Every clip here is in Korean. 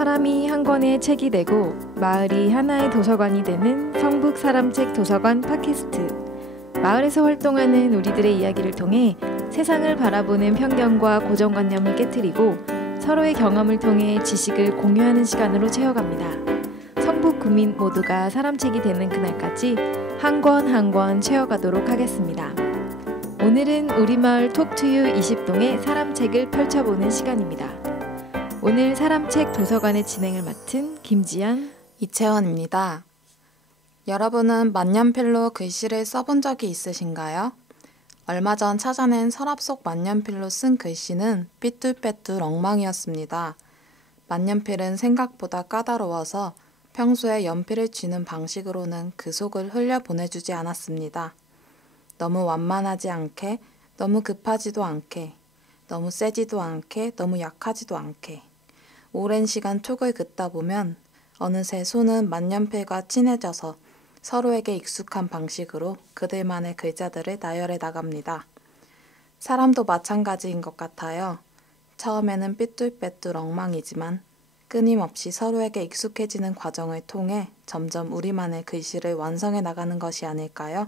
사람이 한 권의 책이 되고 마을이 하나의 도서관이 되는 성북 사람책 도서관 팟캐스트. 마을에서 활동하는 우리들의 이야기를 통해 세상을 바라보는 편견과 고정관념을 깨트리고 서로의 경험을 통해 지식을 공유하는 시간으로 채워갑니다. 성북 구민 모두가 사람책이 되는 그날까지 한 권 한 권 채워가도록 하겠습니다. 오늘은 우리마을 톡투유 20동의 사람책을 펼쳐보는 시간입니다. 오늘 사람책 도서관의 진행을 맡은 김지연, 이채원입니다. 여러분은 만년필로 글씨를 써본 적이 있으신가요? 얼마 전 찾아낸 서랍 속 만년필로 쓴 글씨는 삐뚤빼뚤 엉망이었습니다. 만년필은 생각보다 까다로워서 평소에 연필을 쥐는 방식으로는 그 속을 흘려보내주지 않았습니다. 너무 완만하지 않게, 너무 급하지도 않게, 너무 세지도 않게, 너무 약하지도 않게. 오랜 시간 촉을 긋다 보면 어느새 손은 만년필과 친해져서 서로에게 익숙한 방식으로 그들만의 글자들을 나열해 나갑니다. 사람도 마찬가지인 것 같아요. 처음에는 삐뚤빼뚤 엉망이지만 끊임없이 서로에게 익숙해지는 과정을 통해 점점 우리만의 글씨를 완성해 나가는 것이 아닐까요?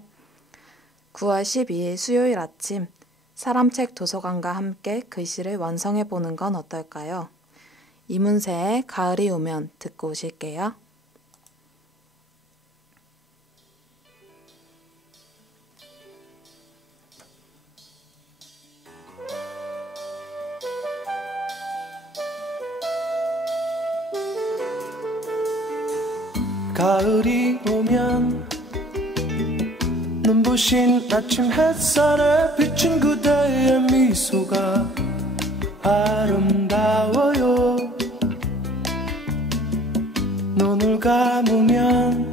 9월 12일 수요일 아침, 사람책 도서관과 함께 글씨를 완성해 보는 건 어떨까요? 이문세의 가을이 오면 듣고 오실게요. 가을이 오면 눈부신 아침 햇살에 비친 그대의 미소가 아름다워요. 눈을 감으면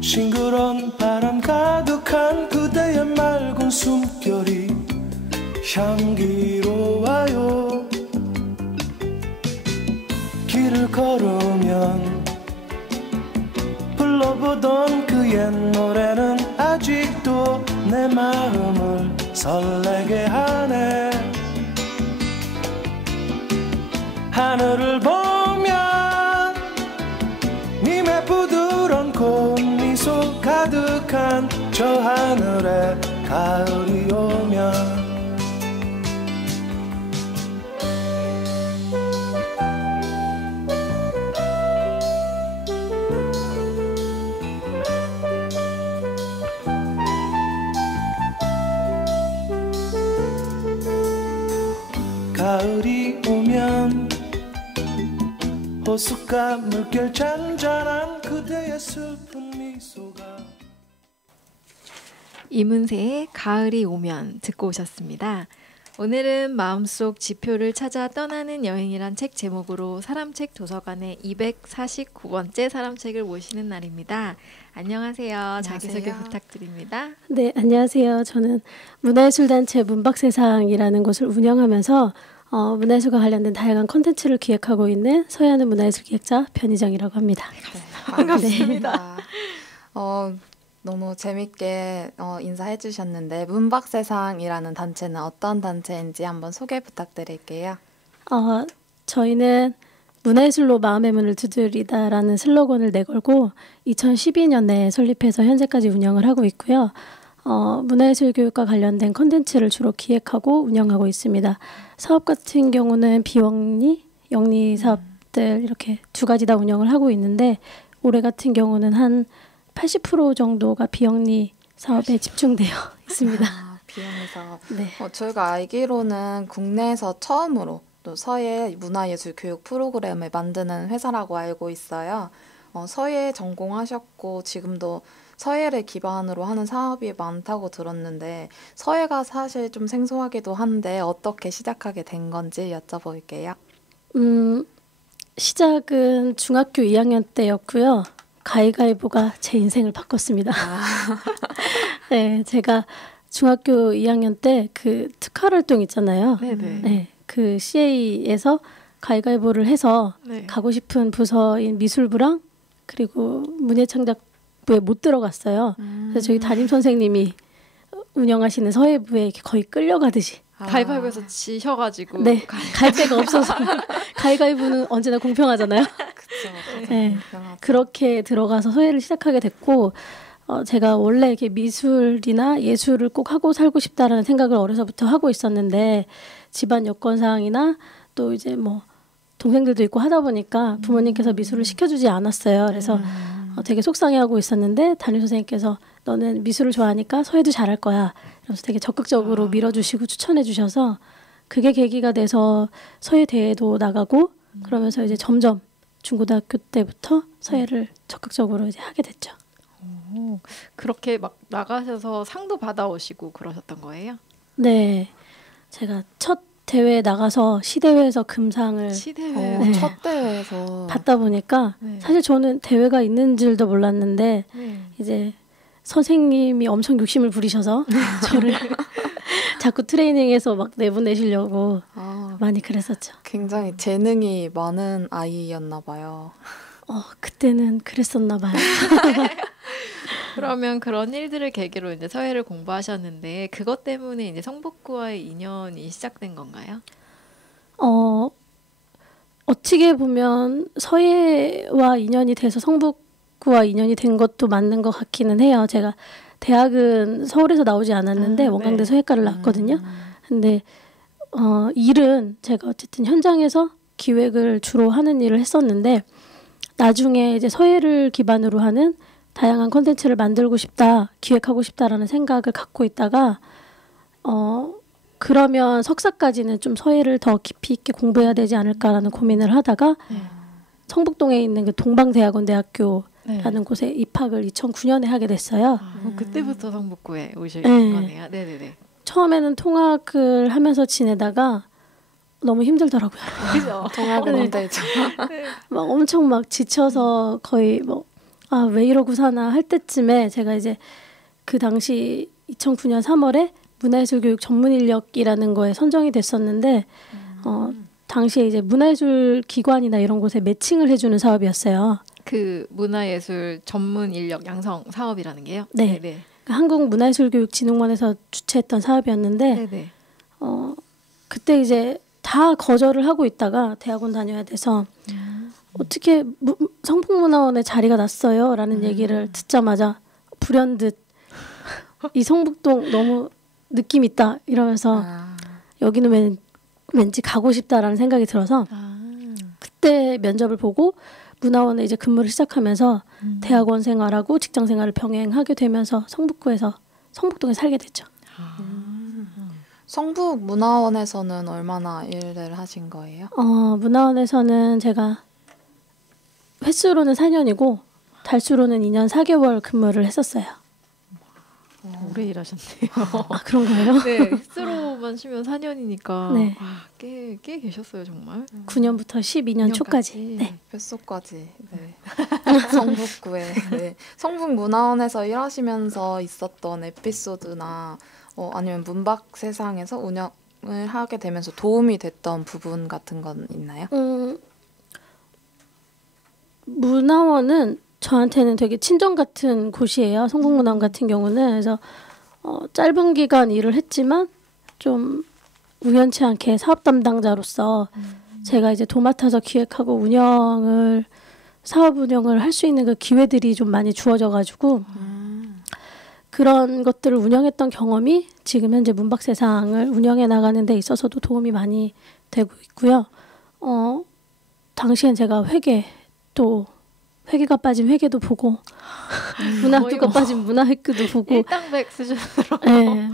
싱그러운 바람 가득한 그대의 맑은 숨결이 향기로워요. 길을 걸으면 불러보던 그 옛 노래는 아직도 내 마음을 설레게 하네. 하늘을 보면 님의 부드러운 꽃미소 가득한 저 하늘에 가을이 오면 가을이 오면 호숫가 물결 잔잔한 그대의 슬픈 미소가. 이문세의 가을이 오면 듣고 오셨습니다. 오늘은 마음속 지표를 찾아 떠나는 여행이란 책 제목으로 사람책 도서관의 249번째 사람책을 모시는 날입니다. 안녕하세요. 안녕하세요. 자기소개 부탁드립니다. 네, 안녕하세요. 저는 문화예술단체 문박세상이라는 곳을 운영하면서 문화예술과 관련된 다양한 콘텐츠를 기획하고 있는 서해하는 문화예술 기획자 변희정이라고 합니다. 반갑습니다. 너무 재밌게 인사해 주셨는데 문박세상이라는 단체는 어떤 단체인지 한번 소개 부탁드릴게요. 저희는 문화예술로 마음의 문을 두드리다라는 슬로건을 내걸고 2012년에 설립해서 현재까지 운영을 하고 있고요. 문화예술 교육과 관련된 콘텐츠를 주로 기획하고 운영하고 있습니다. 사업 같은 경우는 비영리, 영리 사업들 이렇게 두 가지 다 운영을 하고 있는데 올해 같은 경우는 한 80% 정도가 비영리 사업에 집중되어 있습니다. 비영리 사업. 네. 저희가 알기로는 국내에서 처음으로 또 서예 문화예술 교육 프로그램을 만드는 회사라고 알고 있어요. 서예 전공하셨고 지금도 서예를 기반으로 하는 사업이 많다고 들었는데 서예가 사실 좀 생소하기도 한데 어떻게 시작하게 된 건지 여쭤볼게요. 시작은 중학교 2학년 때였고요. 가위가위보가 제 인생을 바꿨습니다. 네, 제가 중학교 2학년 때 그 특활 활동 있잖아요. 네네. 네, 그 CA에서 가위가위보를 해서 네. 가고 싶은 부서인 미술부랑 그리고 문예창작부에 못 들어갔어요. 그래서 저희 담임 선생님이 운영하시는 서예부에 이렇게 거의 끌려가듯이 가위바위보에서 지셔가지고 네, 갈 데가 없어서 가위바위보는 언제나 공평하잖아요. 그쵸. 네, 그렇게 들어가서 서예를 시작하게 됐고 제가 원래 이렇게 미술이나 예술을 꼭 하고 살고 싶다라는 생각을 어려서부터 하고 있었는데 집안 여건상이나 또 이제 뭐 동생들도 있고 하다 보니까 부모님께서 미술을 시켜주지 않았어요. 그래서 되게 속상해하고 있었는데 담임 선생님께서 너는 미술을 좋아하니까 서예도 잘할 거야. 그래서 되게 적극적으로 밀어주시고 추천해주셔서 그게 계기가 돼서 서예 대회도 나가고 그러면서 이제 점점 중고등학교 때부터 서예를 적극적으로 이제 하게 됐죠. 오, 그렇게 막 나가셔서 상도 받아오시고 그러셨던 거예요? 네, 제가 첫 대회에 나가서 시대회에서 금상을 시대회 네. 첫 대회에서 받다 보니까 네. 사실 저는 대회가 있는 줄도 몰랐는데 네. 이제 선생님이 엄청 욕심을 부리셔서 저를 자꾸 트레이닝에서 막 내보내시려고 많이 그랬었죠. 굉장히 재능이 많은 아이였나 봐요. 그때는 그랬었나 봐요. 그러면 그런 일들을 계기로 이제 서예를 공부하셨는데 그것 때문에 이제 성북구와의 인연이 시작된 건가요? 어떻게 보면 서예와 인연이 돼서 성북구와 인연이 된 것도 맞는 것 같기는 해요. 제가 대학은 서울에서 나오지 않았는데 원광대 네. 서예과를 나왔거든요. 근데 일은 제가 어쨌든 현장에서 기획을 주로 하는 일을 했었는데 나중에 이제 서예를 기반으로 하는 다양한 콘텐츠를 만들고 싶다, 기획하고 싶다라는 생각을 갖고 있다가 그러면 석사까지는 좀 서예를 더 깊이 있게 공부해야 되지 않을까라는 고민을 하다가 성북동에 있는 그 동방대학원대학교라는 곳에 입학을 2009년에 하게 됐어요. 그때부터 성북구에 오신 네. 거네요. 네네네. 처음에는 통학을 하면서 지내다가 너무 힘들더라고요. 그죠? 통학은 힘들죠. 막 엄청 막 지쳐서 거의 왜 이러고 사나 할 때쯤에 제가 이제 그 당시 2009년 3월에 문화예술교육 전문인력이라는 거에 선정이 됐었는데 당시에 이제 문화예술 기관이나 이런 곳에 매칭을 해주는 사업이었어요. 그 문화예술 전문 인력 양성 사업이라는 게요? 네. 네네. 한국문화예술교육진흥원에서 주최했던 사업이었는데 네네. 그때 이제 다 거절을 하고 있다가 대학원 다녀야 돼서 어떻게 성북문화원에 자리가 났어요? 라는 얘기를 듣자마자 불현듯 이 성북동 너무 느낌 있다 이러면서 여기는 왠지 가고 싶다라는 생각이 들어서 그때 면접을 보고 문화원에 이제 근무를 시작하면서 대학원 생활하고 직장 생활을 병행하게 되면서 성북동에 살게 됐죠. 성북문화원에서는 얼마나 일을 하신 거예요? 문화원에서는 제가 횟수로는 4년이고 달수로는 2년 4개월 근무를 했었어요. 오래 일하셨네요. 그런 거예요? 네, 횟수로만 쉬면 4년이니까 네. 꽤 계셨어요 정말. 9년부터 12년 초까지. 네. 뱃속까지. 네. 성북구에. 네. 성북문화원에서 일하시면서 있었던 에피소드나 아니면 문박세상에서 운영을 하게 되면서 도움이 됐던 부분 같은 건 있나요? 문화원은 저한테는 되게 친정 같은 곳이에요. 성북문화원 같은 경우는. 그래서 짧은 기간 일을 했지만 좀 우연치 않게 사업 담당자로서 제가 이제 도맡아서 기획하고 사업 운영을 할 수 있는 그 기회들이 좀 많이 주어져가지고 그런 것들을 운영했던 경험이 지금 현재 문박세상을 운영해 나가는 데 있어서도 도움이 많이 되고 있고요. 당시엔 제가 회계가 빠진 회계도 보고 문학교가 빠진 문화학교도 보고 일당백 수준으로 네,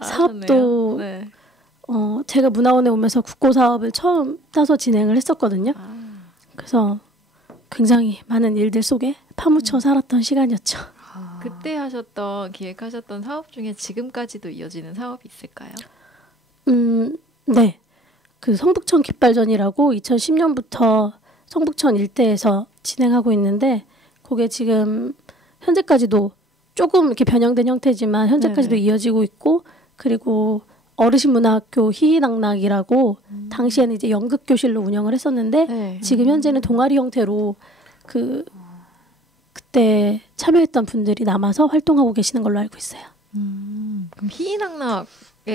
사업도 네. 제가 문화원에 오면서 국고 사업을 처음 따서 진행을 했었거든요. 그래서 굉장히 많은 일들 속에 파묻혀 살았던 시간이었죠. 그때 기획하셨던 사업 중에 지금까지도 이어지는 사업이 있을까요? 네. 그 성북천 깃발전이라고 2010년부터 성북천 일대에서 진행하고 있는데 그게 지금 현재까지도 조금 이렇게 변형된 형태지만 현재까지도 네네. 이어지고 있고 그리고 어르신문화학교 희희낙낙이라고 당시에는 이제 연극교실로 운영을 했었는데 네. 지금 현재는 동아리 형태로 그때 참여했던 분들이 남아서 활동하고 계시는 걸로 알고 있어요. 그럼 희낙낙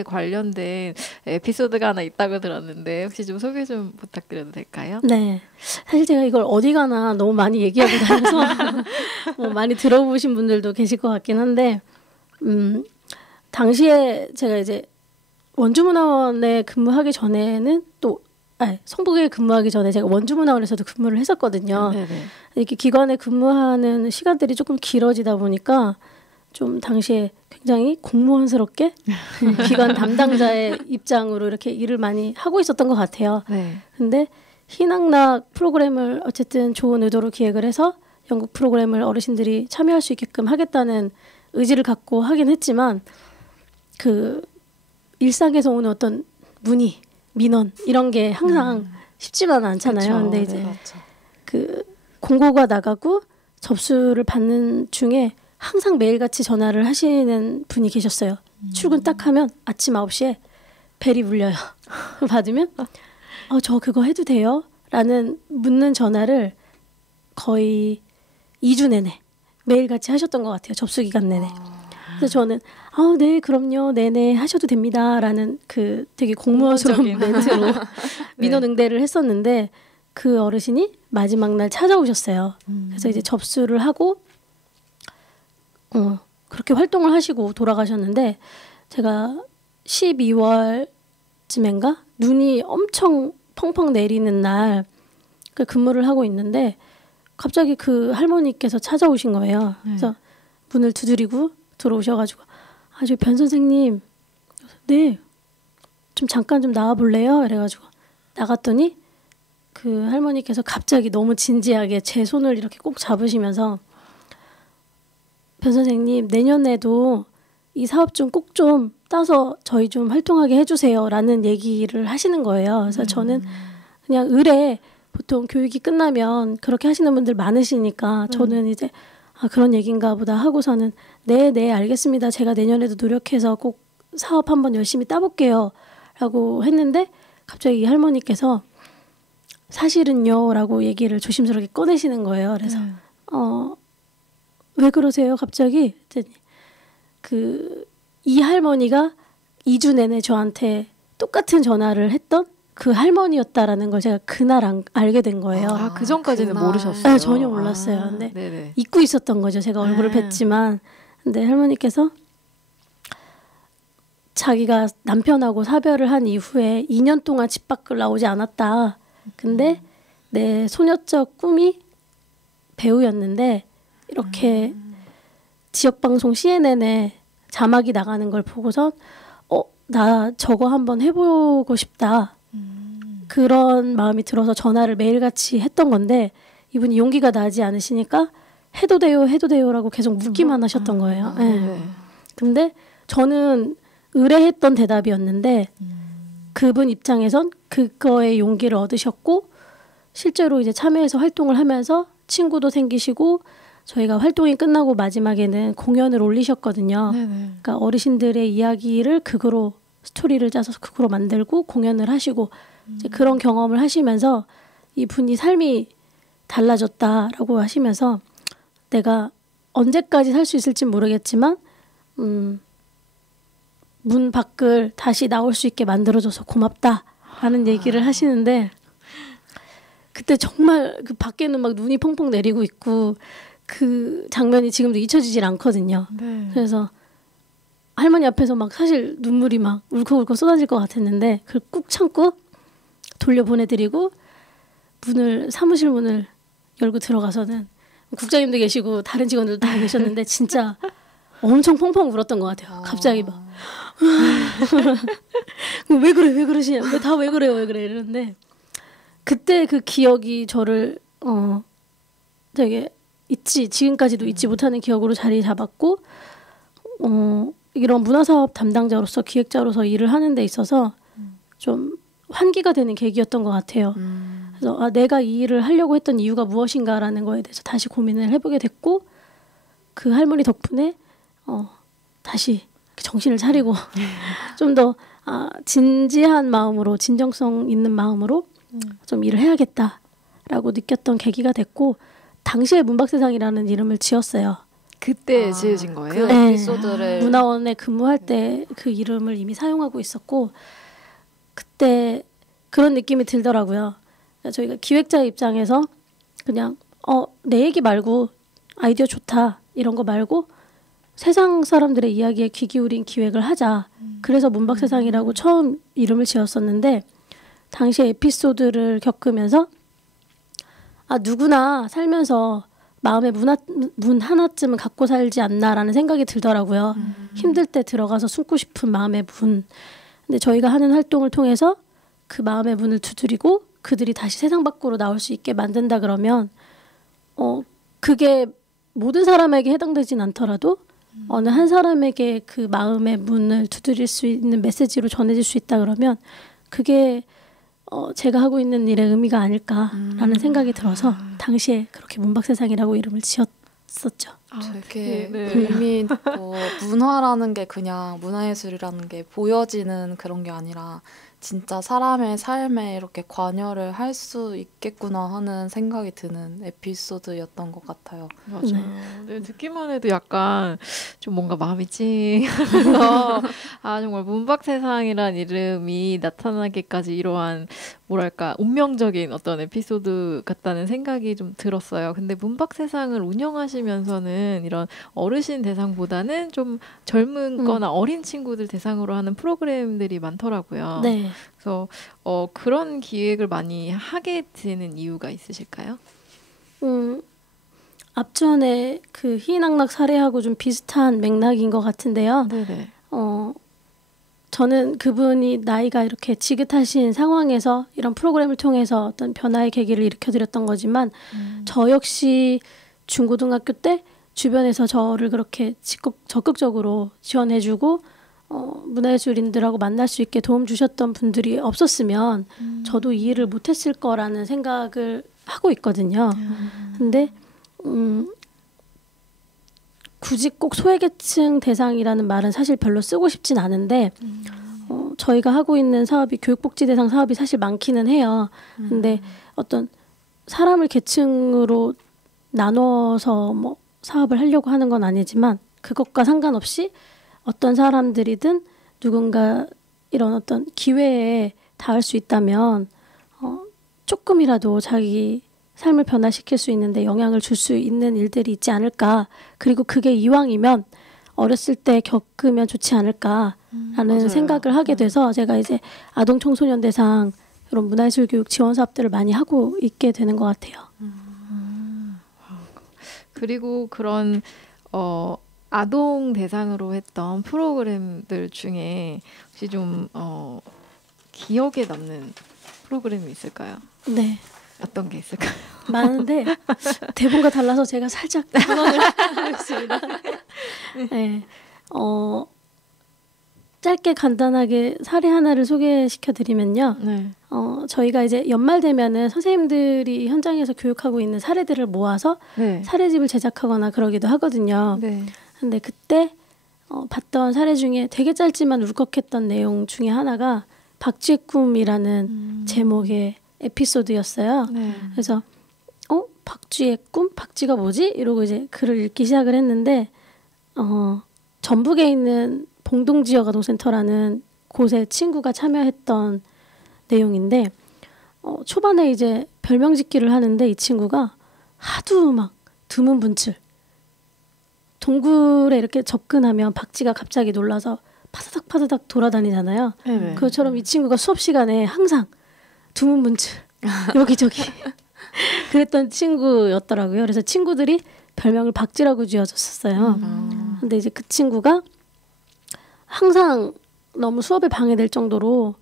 관련된 에피소드가 하나 있다고 들었는데 혹시 좀 소개 좀 부탁드려도 될까요? 네. 사실 제가 이걸 어디 가나 너무 많이 얘기하고 다녀서 뭐 많이 들어보신 분들도 계실 것 같긴 한데 당시에 제가 이제 원주문화원에 근무하기 전에는 또 성북에 근무하기 전에 제가 원주문화원에서도 근무를 했었거든요. 네네. 이렇게 기관에 근무하는 시간들이 조금 길어지다 보니까 좀 당시에 굉장히 공무원스럽게 기관 담당자의 입장으로 이렇게 일을 많이 하고 있었던 것 같아요. 네. 근데 희낙낙 프로그램을 어쨌든 좋은 의도로 기획을 해서 연극 프로그램을 어르신들이 참여할 수 있게끔 하겠다는 의지를 갖고 하긴 했지만 그 일상에서 오는 어떤 문의, 민원 이런 게 항상 쉽지만 않잖아요. 그쵸. 근데 이제 네. 그 공고가 나가고 접수를 받는 중에 항상 매일같이 전화를 하시는 분이 계셨어요. 출근 딱 하면 아침 9시에 벨이 울려요. 받으면 저 그거 해도 돼요? 라는 묻는 전화를 거의 2주 내내 매일같이 하셨던 것 같아요. 접수 기간 내내. 그래서 저는 네 그럼요 네네 하셔도 됩니다 라는 그 되게 공무원스러운 멘트로 민원 응대를 했었는데 그 어르신이 마지막 날 찾아오셨어요. 그래서 이제 접수를 하고 그렇게 활동을 하시고 돌아가셨는데 제가 12월쯤인가 눈이 엄청 펑펑 내리는 날 그 근무를 하고 있는데 갑자기 그 할머니께서 찾아오신 거예요. 그래서 문을 두드리고 들어오셔가지고 저 변 선생님 네 좀 잠깐 좀 나와 볼래요? 이래가지고 나갔더니 그 할머니께서 갑자기 너무 진지하게 제 손을 이렇게 꼭 잡으시면서 변 선생님 내년에도 이 사업 좀 꼭 좀 따서 저희 좀 활동하게 해주세요 라는 얘기를 하시는 거예요. 그래서 저는 그냥 의뢰 보통 교육이 끝나면 그렇게 하시는 분들 많으시니까 저는 이제 그런 얘기인가 보다 하고서는 네 알겠습니다. 제가 내년에도 노력해서 꼭 사업 한번 열심히 따볼게요 라고 했는데 갑자기 이 할머니께서 사실은요 라고 얘기를 조심스럽게 꺼내시는 거예요. 그래서 왜 그러세요 갑자기? 이 할머니가 2주 내내 저한테 똑같은 전화를 했던 그 할머니였다라는 걸 제가 그날 알게 된 거예요. 그 전까지는 그날. 모르셨어요? 전혀 몰랐어요. 근데 네네. 잊고 있었던 거죠. 제가 얼굴을 뵀지만. 근데 할머니께서 자기가 남편하고 사별을 한 이후에 2년 동안 집 밖을 나오지 않았다. 근데 내 소녀적 꿈이 배우였는데 이렇게 지역방송 CNN에 자막이 나가는 걸 보고선 나 저거 한번 해보고 싶다. 그런 마음이 들어서 전화를 매일같이 했던 건데 이분이 용기가 나지 않으시니까 해도 돼요라고 계속 묻기만 하셨던 거예요. 네. 근데 저는 의뢰했던 대답이었는데 그분 입장에선 그거에 용기를 얻으셨고 실제로 이제 참여해서 활동을 하면서 친구도 생기시고 저희가 활동이 끝나고 마지막에는 공연을 올리셨거든요. 그러니까 어르신들의 이야기를 극으로 스토리를 짜서 극으로 만들고 공연을 하시고 이제 그런 경험을 하시면서 이분이 삶이 달라졌다라고 하시면서 내가 언제까지 살 수 있을지 모르겠지만 문 밖을 다시 나올 수 있게 만들어줘서 고맙다라는 얘기를 하시는데 그때 정말 그 밖에는 막 눈이 펑펑 내리고 있고 그 장면이 지금도 잊혀지질 않거든요. 네. 그래서 할머니 앞에서 막 사실 눈물이 막 울컥울컥 쏟아질 것 같았는데 그걸 꾹 참고 돌려보내드리고 사무실 문을 열고 들어가서는 국장님도 계시고 다른 직원들도 다 계셨는데 진짜 엄청 펑펑 울었던 것 같아요. 갑자기 막 왜 그러시냐 다 왜 그래요 이러는데 그때 그 기억이 저를 되게 지금까지도 잊지 못하는 기억으로 자리 잡았고 이런 문화사업 담당자로서 기획자로서 일을 하는 데 있어서 좀 환기가 되는 계기였던 것 같아요. 그래서 내가 이 일을 하려고 했던 이유가 무엇인가라는 거에 대해서 다시 고민을 해보게 됐고 그 할머니 덕분에 다시 정신을 차리고 좀 더 진지한 마음으로 진정성 있는 마음으로 좀 일을 해야겠다라고 느꼈던 계기가 됐고 당시에 문박세상이라는 이름을 지었어요. 그때 지으신 거예요? 그 에피소드를 문화원에 근무할 때 그 이름을 이미 사용하고 있었고 그때 그런 느낌이 들더라고요. 저희가 기획자 입장에서 그냥 내 얘기 말고 아이디어 좋다 이런 거 말고 세상 사람들의 이야기에 귀 기울인 기획을 하자. 그래서 문박세상이라고 처음 이름을 지었었는데 당시 에피소드를 겪으면서 누구나 살면서 마음의 문 하나쯤은 갖고 살지 않나라는 생각이 들더라고요. 힘들 때 들어가서 숨고 싶은 마음의 문. 근데 저희가 하는 활동을 통해서 그 마음의 문을 두드리고 그들이 다시 세상 밖으로 나올 수 있게 만든다 그러면 그게 모든 사람에게 해당되진 않더라도 어느 한 사람에게 그 마음의 문을 두드릴 수 있는 메시지로 전해질 수 있다 그러면 그게 제가 하고 있는 일의 의미가 아닐까라는 생각이 들어서 당시에 그렇게 문박세상이라고 이름을 지었었죠. 되게 네. 의미 있고 문화라는 게 그냥 문화예술이라는 게 보여지는 그런 게 아니라 진짜 사람의 삶에 이렇게 관여를 할 수 있겠구나 하는 생각이 드는 에피소드였던 것 같아요. 맞아요. 네, 듣기만 해도 약간 좀 뭔가 마음이 찡하면서 정말 문박세상이란 이름이 나타나기까지 이러한 뭐랄까 운명적인 어떤 에피소드 같다는 생각이 좀 들었어요. 근데 문박세상을 운영하시면서는 이런 어르신 대상보다는 좀 젊은 거나 어린 친구들 대상으로 하는 프로그램들이 많더라고요. 네. 그래서 그런 기획을 많이 하게 되는 이유가 있으실까요? 앞전에 그 희낙낙 사례하고 좀 비슷한 맥락인 것 같은데요. 네네. 저는 그분이 나이가 이렇게 지긋하신 상황에서 이런 프로그램을 통해서 어떤 변화의 계기를 일으켜드렸던 거지만 저 역시 중고등학교 때 주변에서 저를 그렇게 적극적으로 지원해주고 문화예술인들하고 만날 수 있게 도움 주셨던 분들이 없었으면 저도 이 일을 못했을 거라는 생각을 하고 있거든요. 근데 굳이 꼭 소외계층 대상이라는 말은 사실 별로 쓰고 싶진 않은데 저희가 하고 있는 사업이 교육복지 대상 사업이 사실 많기는 해요. 근데 어떤 사람을 계층으로 나눠서 뭐 사업을 하려고 하는 건 아니지만 그것과 상관없이 어떤 사람들이든 누군가 이런 어떤 기회에 닿을 수 있다면 조금이라도 자기 삶을 변화시킬 수 있는데 영향을 줄 수 있는 일들이 있지 않을까. 그리고 그게 이왕이면 어렸을 때 겪으면 좋지 않을까라는 맞아요. 생각을 하게 돼서 제가 이제 아동 청소년 대상 이런 문화예술 교육 지원 사업들을 많이 하고 있게 되는 것 같아요. 그리고 그런 아동 대상으로 했던 프로그램들 중에 혹시 좀 기억에 남는 프로그램이 있을까요? 네. 어떤 게 있을까요? 많은데 대본과 달라서 제가 살짝 당황을 하고 있습니다. 네. 짧게 간단하게 사례 하나를 소개시켜 드리면요. 네. 저희가 이제 연말 되면은 선생님들이 현장에서 교육하고 있는 사례들을 모아서 네. 사례집을 제작하거나 그러기도 하거든요. 네. 근데 그때 봤던 사례 중에 되게 짧지만 울컥했던 내용 중에 하나가 박쥐의 꿈이라는 제목의 에피소드였어요. 네. 그래서 박쥐의 꿈? 박쥐가 뭐지? 이러고 이제 글을 읽기 시작을 했는데 전북에 있는 봉동지역 아동센터라는 곳에 친구가 참여했던 내용인데 초반에 이제 별명 짓기를 하는데 이 친구가 하도 막 두문분출 동굴에 이렇게 접근하면 박쥐가 갑자기 놀라서 파사닥 파사닥 돌아다니잖아요. 네. 그것처럼 이 친구가 수업 시간에 항상 두문분출 여기저기 그랬던 친구였더라고요. 그래서 친구들이 별명을 박쥐라고 지어줬었어요. 근데 이제 그 친구가 항상 너무 수업에 방해될 정도로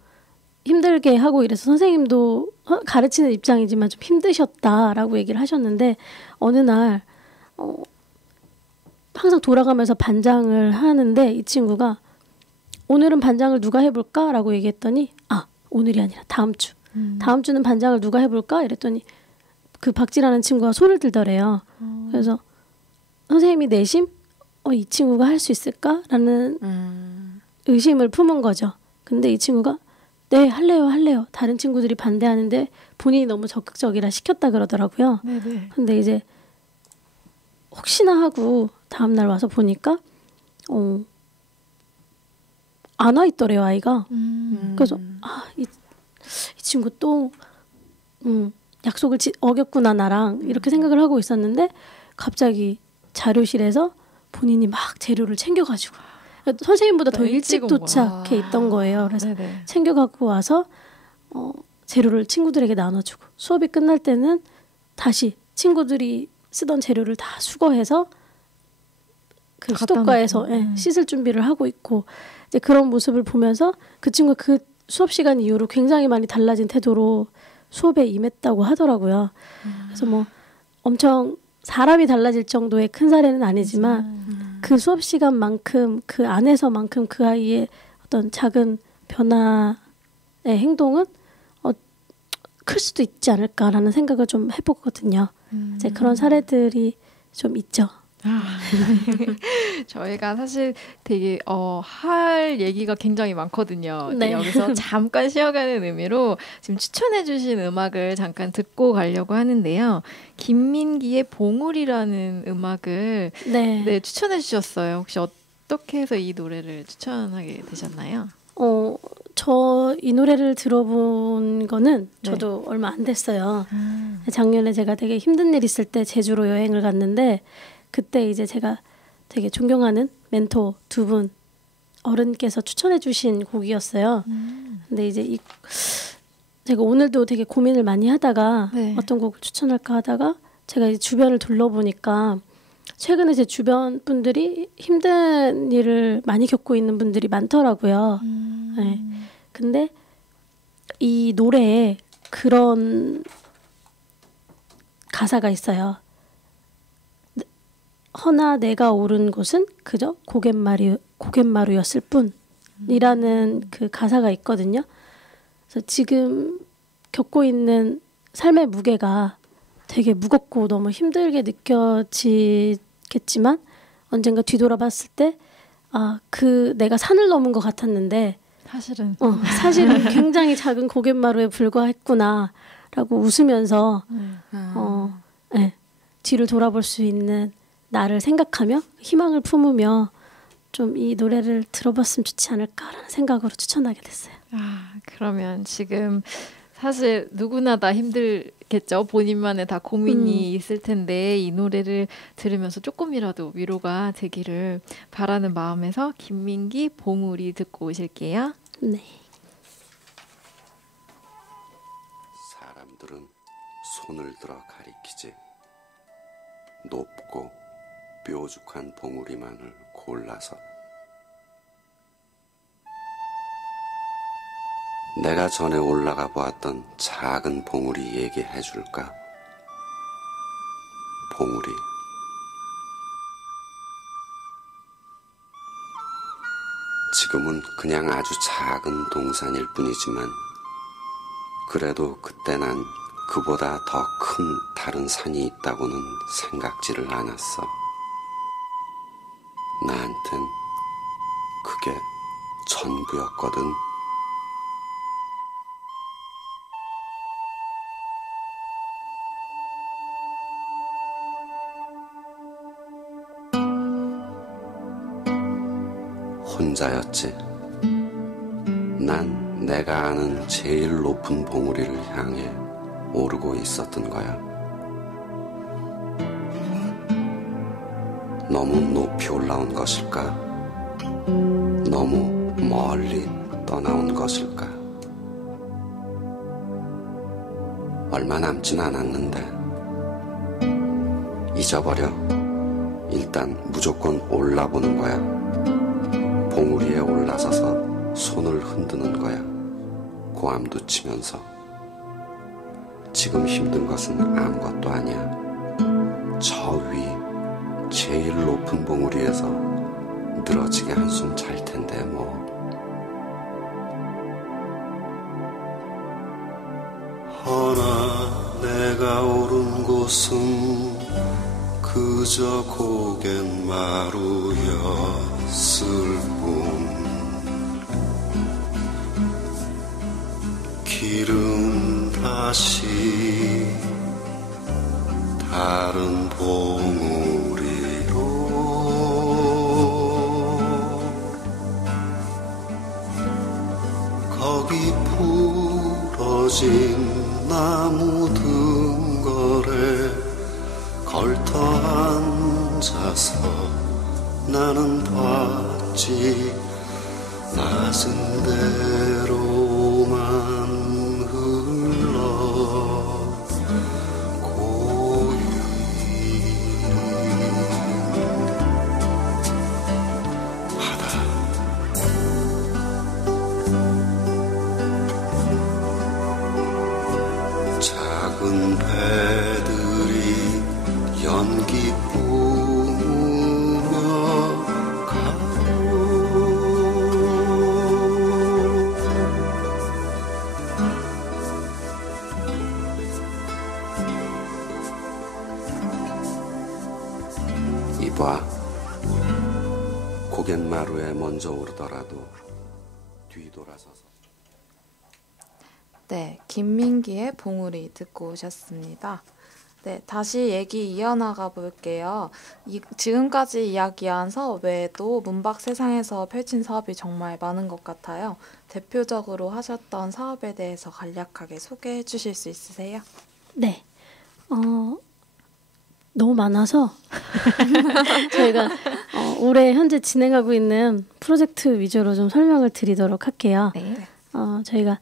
힘들게 하고 이래서 선생님도 가르치는 입장이지만 좀 힘드셨다라고 얘기를 하셨는데 어느 날 항상 돌아가면서 반장을 하는데 이 친구가 오늘은 반장을 누가 해볼까? 라고 얘기했더니 오늘이 아니라 다음 주. 다음 주는 반장을 누가 해볼까? 이랬더니 그 박쥐라는 친구가 손을 들더래요. 그래서 선생님이 내심 이 친구가 할 수 있을까? 라는 의심을 품은 거죠. 근데 이 친구가 네 할래요. 다른 친구들이 반대하는데 본인이 너무 적극적이라 시켰다 그러더라고요. 네네. 근데 이제 혹시나 하고 다음날 와서 보니까 안 와 있더래요, 아이가. 그래서 이 친구 또 약속을 어겼구나 나랑 이렇게 생각을 하고 있었는데 갑자기 자료실에서 본인이 막 재료를 챙겨가지고 선생님보다 더 일찍 도착해 있던 거예요. 그래서 네네. 챙겨갖고 와서 재료를 친구들에게 나눠주고 수업이 끝날 때는 다시 친구들이 쓰던 재료를 다 수거해서 그 수도가에서 씻을 준비를 하고 있고 이제 그런 모습을 보면서 그 친구가 그 수업 시간 이후로 굉장히 많이 달라진 태도로 수업에 임했다고 하더라고요. 그래서 뭐 엄청 사람이 달라질 정도의 큰 사례는 아니지만 그 수업 시간만큼 그 안에서만큼 그 아이의 어떤 작은 변화의 행동은 클 수도 있지 않을까라는 생각을 좀 해보거든요. 이제 그런 사례들이 좀 있죠. 저희가 사실 되게 할 얘기가 굉장히 많거든요. 네. 여기서 잠깐 쉬어가는 의미로 지금 추천해주신 음악을 잠깐 듣고 가려고 하는데요. 김민기의 봉우리라는 음악을 네. 추천해주셨어요. 혹시 어떻게 해서 이 노래를 추천하게 되셨나요? 저 이 노래를 들어본 거는 저도 얼마 안 됐어요. 작년에 제가 되게 힘든 일 있을 때 제주로 여행을 갔는데 그때 이제 제가 되게 존경하는 멘토 두 분 어른께서 추천해 주신 곡이었어요. 근데 이제 제가 오늘도 되게 고민을 많이 하다가 어떤 곡을 추천할까 하다가 제가 이제 주변을 둘러보니까 최근에 제 주변 분들이 힘든 일을 많이 겪고 있는 분들이 많더라고요. 네. 근데 이 노래에 그런 가사가 있어요. 허나 내가 오른 곳은 그저 고갯마루였을 뿐이라는 그 가사가 있거든요. 그래서 지금 겪고 있는 삶의 무게가 되게 무겁고 너무 힘들게 느껴지겠지만 언젠가 뒤돌아봤을 때 내가 산을 넘은 것 같았는데 사실은 굉장히 작은 고갯마루에 불과했구나라고 웃으면서 뒤를 돌아볼 수 있는 나를 생각하며 희망을 품으며 좀 이 노래를 들어봤으면 좋지 않을까라는 생각으로 추천하게 됐어요. 그러면 지금 사실 누구나 다 힘들겠죠. 본인만의 다 고민이 있을 텐데 이 노래를 들으면서 조금이라도 위로가 되기를 바라는 마음에서 김민기 봉우리 듣고 오실게요. 네. 사람들은 손을 들어 가리키지. 높고 뾰족한 봉우리만을 골라서. 내가 전에 올라가 보았던 작은 봉우리 얘기해 줄까? 봉우리. 지금은 그냥 아주 작은 동산일 뿐이지만 그래도 그때 난 그보다 더 큰 다른 산이 있다고는 생각지를 않았어. 나한텐 그게 전부였거든. 혼자였지. 난 내가 아는 제일 높은 봉우리를 향해 오르고 있었던 거야. 너무 높이 올라온 것일까? 너무 멀리 떠나온 것일까? 얼마 남진 않았는데 잊어버려. 일단 무조건 올라보는 거야. 봉우리에 올라서서 손을 흔드는 거야. 고함도 치면서. 지금 힘든 것은 아무것도 아니야. 저 위 제일 높은 봉우리에서 늘어지게 한숨 잘 텐데 뭐. 허나 내가 오른 곳은 그저 고갯마루였을 뿐. 길은 다시 다른 봉우리 떨어진 나무 등걸에 걸터 앉아서 나는 봤지. 낮은 대로만 흘러 고이. 바다 작은 배들이 연기 뿜으며 가고 이봐, 고갯마루에 먼저 오르더라도 뒤돌아서서. 네, 김민기의 봉우리 듣고 오셨습니다. 네, 다시 얘기 이어나가 볼게요. 지금까지 이야기한 사업 외에도 문박 세상에서 펼친 사업이 정말 많은 것 같아요. 대표적으로 하셨던 사업에 대해서 간략하게 소개해 주실 수 있으세요? 네. 너무 많아서 저희가 올해 현재 진행하고 있는 프로젝트 위주로 좀 설명을 드리도록 할게요. 네. 저희가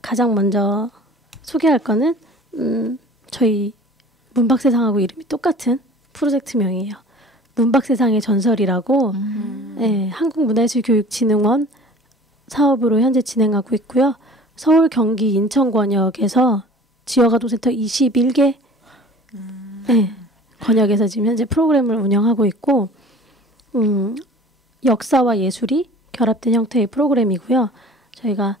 가장 먼저 소개할 거는 저희 문박세상하고 이름이 똑같은 프로젝트명이에요. 문박세상의 전설이라고 네, 한국문화예술교육진흥원 사업으로 현재 진행하고 있고요. 서울, 경기, 인천 권역에서 지역아동센터 21개 네, 권역에서 지금 현재 프로그램을 운영하고 있고 역사와 예술이 결합된 형태의 프로그램이고요. 저희가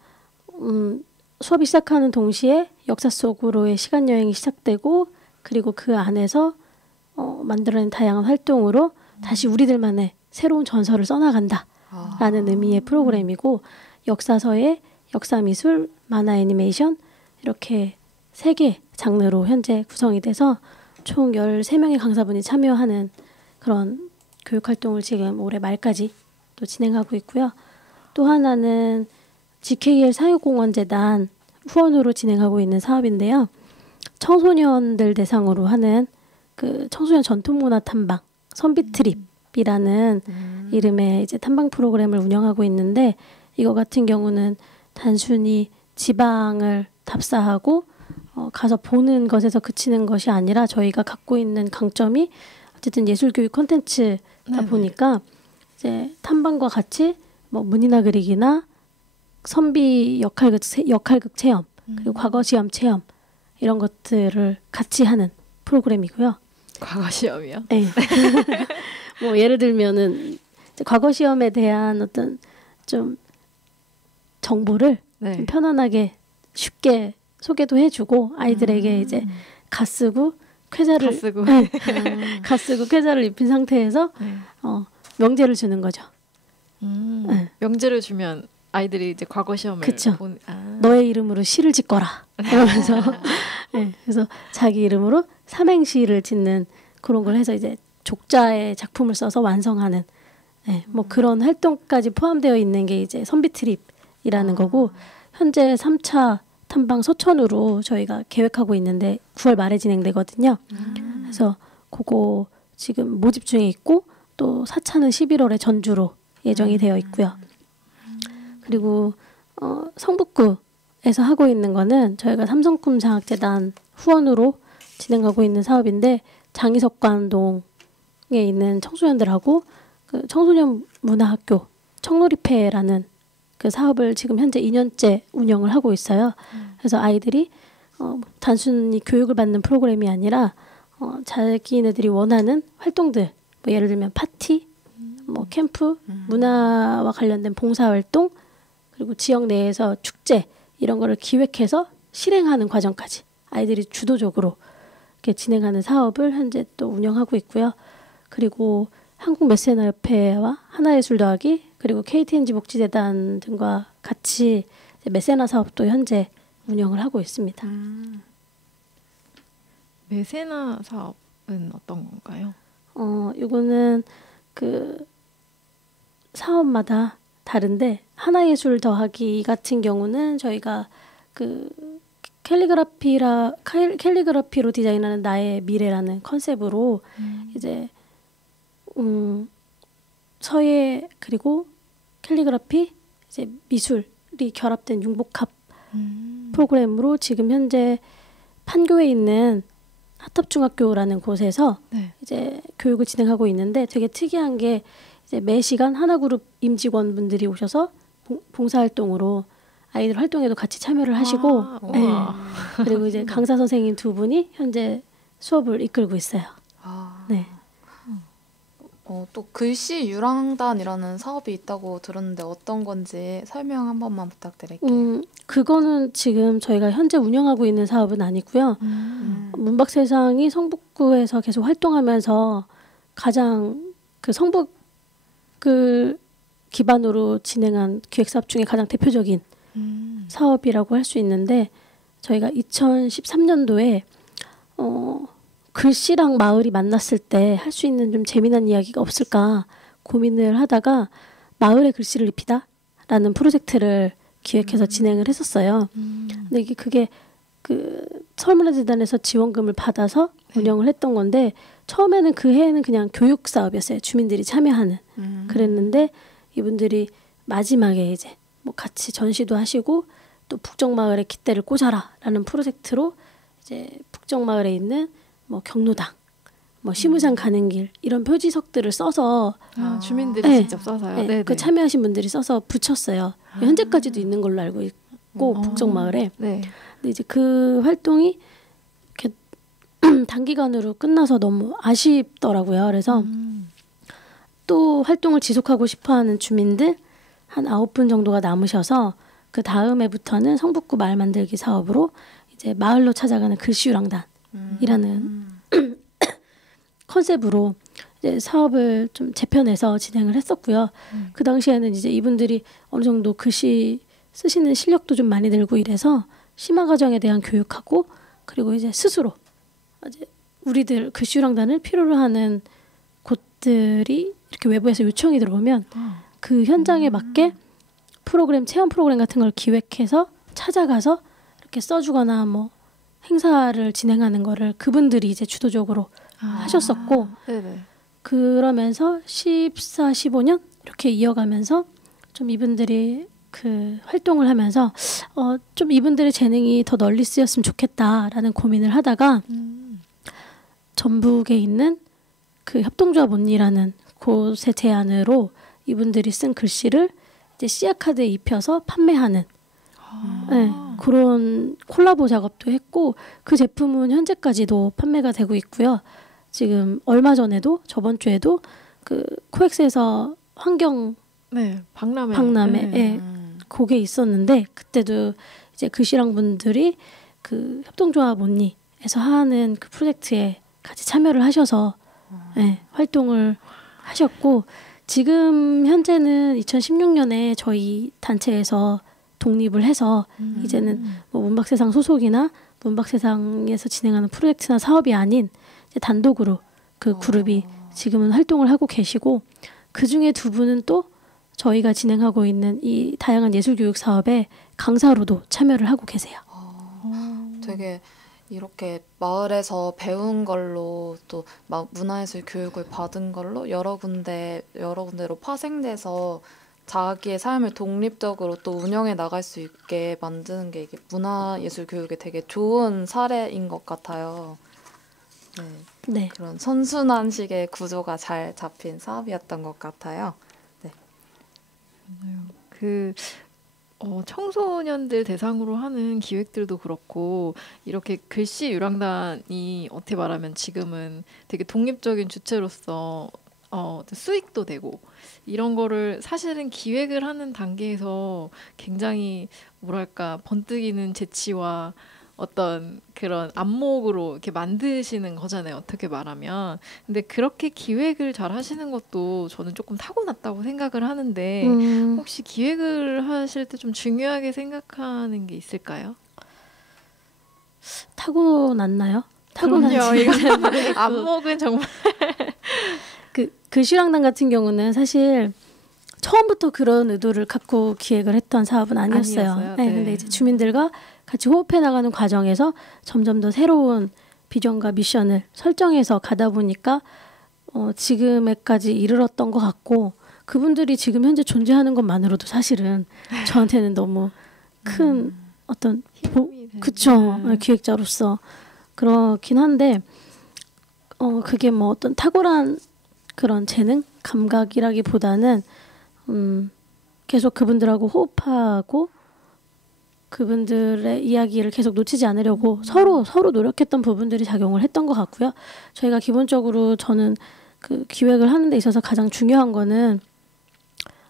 수업이 시작하는 동시에 역사 속으로의 시간 여행이 시작되고 그리고 그 안에서 만들어낸 다양한 활동으로 다시 우리들만의 새로운 전설을 써나간다라는 의미의 프로그램이고 역사서에 역사미술, 만화 애니메이션 이렇게 3개 장르로 현재 구성이 돼서 총 13명의 강사분이 참여하는 그런 교육활동을 지금 올해 말까지 또 진행하고 있고요. 또 하나는 GKL 사육공원재단 후원으로 진행하고 있는 사업인데요. 청소년들 대상으로 하는 그 청소년 전통문화 탐방 선비트립이라는 이름의 이제 탐방 프로그램을 운영하고 있는데 이거 같은 경우는 단순히 지방을 답사하고 가서 보는 것에서 그치는 것이 아니라 저희가 갖고 있는 강점이 어쨌든 예술교육 콘텐츠다 보니까 이제 탐방과 같이 뭐 문이나 그리기나 선비 역할극 체험 그리고 과거 시험 체험 이런 것들을 같이 하는 프로그램이고요. 과거 시험이요? 네. 뭐 예를 들면은 이제 과거 시험에 대한 어떤 좀 정보를 네. 좀 편안하게 쉽게 소개도 해주고 아이들에게 이제 갓쓰고 쾌자를 갓쓰고. 네. 갓쓰고 쾌자를 입힌 상태에서 네. 명제를 주는 거죠. 네. 명제를 주면 아이들이 이제 과거 시험을 그쵸. 너의 이름으로 시를 짓거라 이러면서 네. 그래서 자기 이름으로 삼행시를 짓는 그런 걸 해서 이제 족자의 작품을 써서 완성하는 네. 뭐 그런 활동까지 포함되어 있는 게 이제 선비트립이라는 거고 현재 3차 탐방 서천으로 저희가 계획하고 있는데 9월 말에 진행되거든요. 그래서 그거 지금 모집 중에 있고 또 4차는 11월에 전주로 예정이 되어 있고요. 그리고 성북구에서 하고 있는 거는 저희가 삼성꿈장학재단 후원으로 진행하고 있는 사업인데 장의석관동에 있는 청소년들하고 그 청소년 문화학교 청놀이패라는 그 사업을 지금 현재 2년째 운영을 하고 있어요. 그래서 아이들이 단순히 교육을 받는 프로그램이 아니라 자기네들이 원하는 활동들, 뭐 예를 들면 파티, 뭐 캠프, 문화와 관련된 봉사활동, 그리고 지역 내에서 축제 이런 거를 기획해서 실행하는 과정까지 아이들이 주도적으로 이렇게 진행하는 사업을 현재 또 운영하고 있고요. 그리고 한국메세나협회와 하나예술 더하기 그리고 KTNG 복지재단 등과 같이 메세나 사업도 현재 운영을 하고 있습니다. 메세나 사업은 어떤 건가요? 이거는 그 사업마다 다른데 하나예술 더하기 같은 경우는 저희가 그 캘리그라피로 디자인하는 나의 미래라는 컨셉으로 이제 서예 그리고 캘리그라피 이제 미술이 결합된 융복합 프로그램으로 지금 현재 판교에 있는 하탑중학교라는 곳에서 네. 이제 교육을 진행하고 있는데 되게 특이한 게 이제 매 시간 하나그룹 임직원분들이 오셔서 봉사활동으로 아이들 활동에도 같이 참여를 하시고 네. 그리고 이제 강사 선생님 두 분이 현재 수업을 이끌고 있어요. 네. 또 글씨 유랑단이라는 사업이 있다고 들었는데 어떤 건지 설명 한 번만 부탁드릴게요. 그거는 지금 저희가 현재 운영하고 있는 사업은 아니고요. 문박세상이 성북구에서 계속 활동하면서 가장 그 성북을 기반으로 진행한 기획사업 중에 가장 대표적인 사업이라고 할 수 있는데 저희가 2013년도에 글씨랑 마을이 만났을 때 할 수 있는 좀 재미난 이야기가 없을까 고민을 하다가 마을에 글씨를 입히다라는 프로젝트를 기획해서 진행을 했었어요. 근데 그게 그 서울문화재단에서 지원금을 받아서 운영을 했던 건데 처음에는 그 해에는 그냥 교육 사업이었어요. 주민들이 참여하는. 그랬는데 이분들이 마지막에 이제 뭐 같이 전시도 하시고 또 북정마을에 깃대를 꽂아라라는 프로젝트로 이제 북정마을에 있는 뭐 경로당, 뭐 시무장 가는 길 이런 표지석들을 써서 주민들이 네. 직접 써서요. 네, 그 참여하신 분들이 써서 붙였어요. 현재까지도 있는 걸로 알고 있고 북정마을에. 네. 근데 이제 그 활동이 이렇게 단기간으로 끝나서 너무 아쉽더라고요. 그래서 또 활동을 지속하고 싶어하는 주민들 한 9분 정도가 남으셔서 그 다음 해부터는 성북구 마을 만들기 사업으로 이제 마을로 찾아가는 글씨유랑단이라는 컨셉으로 이제 사업을 좀 재편해서 진행을 했었고요. 그 당시에는 이제 이분들이 어느 정도 글씨 쓰시는 실력도 좀 많이 늘고 이래서 심화 과정에 대한 교육하고 그리고 이제 스스로 이제 우리들 글씨유랑단을 필요로 하는 곳들이 이렇게 외부에서 요청이 들어오면 그 현장에 맞게 프로그램 체험 프로그램 같은 걸 기획해서 찾아가서 이렇게 써주거나 뭐 행사를 진행하는 거를 그분들이 이제 주도적으로 하셨었고 네네. 그러면서 14, 15년 이렇게 이어가면서 좀 이분들이 그 활동을 하면서 좀 이분들의 재능이 더 널리 쓰였으면 좋겠다라는 고민을 하다가 전북에 있는 그 협동조합 온리라는 곳의 제안으로 이분들이 쓴 글씨를 이제 씨앗카드에 입혀서 판매하는 네, 그런 콜라보 작업도 했고 그 제품은 현재까지도 판매가 되고 있고요. 지금 얼마 전에도 저번 주에도 그 코엑스에서 환경 네, 박람회. 예, 그게 있었는데 그때도 이제 글씨랑 분들이 그 협동조합 온리에서 하는 그 프로젝트에 같이 참여를 하셔서 예, 활동을 하셨고 지금 현재는 2016년에 저희 단체에서 독립을 해서 이제는 뭐 문박세상 소속이나 문박세상에서 진행하는 프로젝트나 사업이 아닌 이제 단독으로 그 그룹이 지금은 활동을 하고 계시고 그 중에 두 분은 또 저희가 진행하고 있는 이 다양한 예술교육 사업에 강사로도 참여를 하고 계세요. 되게 이렇게 마을에서 배운 걸로 또 문화예술 교육을 받은 걸로 여러 군데로 파생돼서 자기의 삶을 독립적으로 또 운영해 나갈 수 있게 만드는 게 이게 문화예술 교육의 되게 좋은 사례인 것 같아요. 네. 그런 선순환식의 구조가 잘 잡힌 사업이었던 것 같아요. 그 청소년들 대상으로 하는 기획들도 그렇고 이렇게 글씨 유랑단이 어떻게 말하면 지금은 되게 독립적인 주체로서 수익도 되고 이런 거를 사실은 기획을 하는 단계에서 굉장히 뭐랄까 번뜩이는 재치와 어떤 그런 안목으로 이렇게 만드시는 거잖아요. 어떻게 말하면. 근데 그렇게 기획을 잘 하시는 것도 저는 조금 타고났다고 생각을 하는데 혹시 기획을 하실 때 좀 중요하게 생각하는 게 있을까요? 타고났나요? 그럼요. 이거는 안목은 정말 그 글씨랑단 같은 경우는 사실 처음부터 그런 의도를 갖고 기획을 했던 사업은 아니었어요. 아니었어요? 네, 네. 근데 이제 주민들과 같이 호흡해 나가는 과정에서 점점 더 새로운 비전과 미션을 설정해서 가다 보니까 지금에까지 이르렀던 것 같고 그분들이 지금 현재 존재하는 것만으로도 사실은 저한테는 너무 큰 어떤 그쵸 기획자로서 그렇긴 한데 그게 뭐 어떤 탁월한 그런 재능 감각이라기보다는 계속 그분들하고 호흡하고 그분들의 이야기를 계속 놓치지 않으려고 서로 노력했던 부분들이 작용을 했던 것 같고요. 저희가 기본적으로 저는 그 기획을 하는 데 있어서 가장 중요한 거는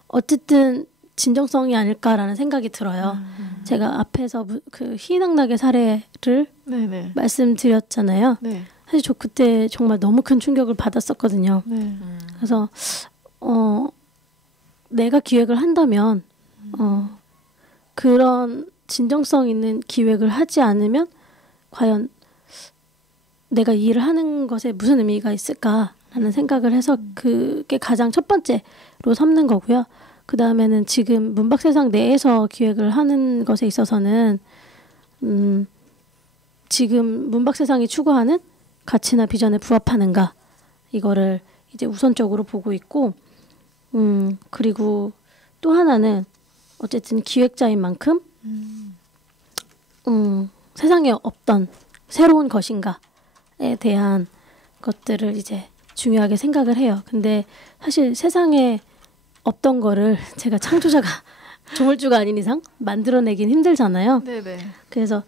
어쨌든 진정성이 아닐까라는 생각이 들어요. 제가 앞에서 그 희낙낙의 사례를 네네. 말씀드렸잖아요. 네. 사실 저 그때 정말 너무 큰 충격을 받았었거든요. 네. 그래서 내가 기획을 한다면 그런 진정성 있는 기획을 하지 않으면 과연 내가 이 일을 하는 것에 무슨 의미가 있을까라는 생각을 해서 그게 가장 첫 번째로 삼는 거고요. 그 다음에는 지금 문박세상 내에서 기획을 하는 것에 있어서는 지금 문박세상이 추구하는 가치나 비전에 부합하는가 이거를 이제 우선적으로 보고 있고 그리고 또 하나는 어쨌든 기획자인 만큼 세상에 없던 새로운 것인가에 대한 것들을 이제 중요하게 생각을 해요. 근데 사실 세상에 없던 거를 제가 창조자가 조물주가 아닌 이상 만들어내긴 힘들잖아요. 네네. 그래서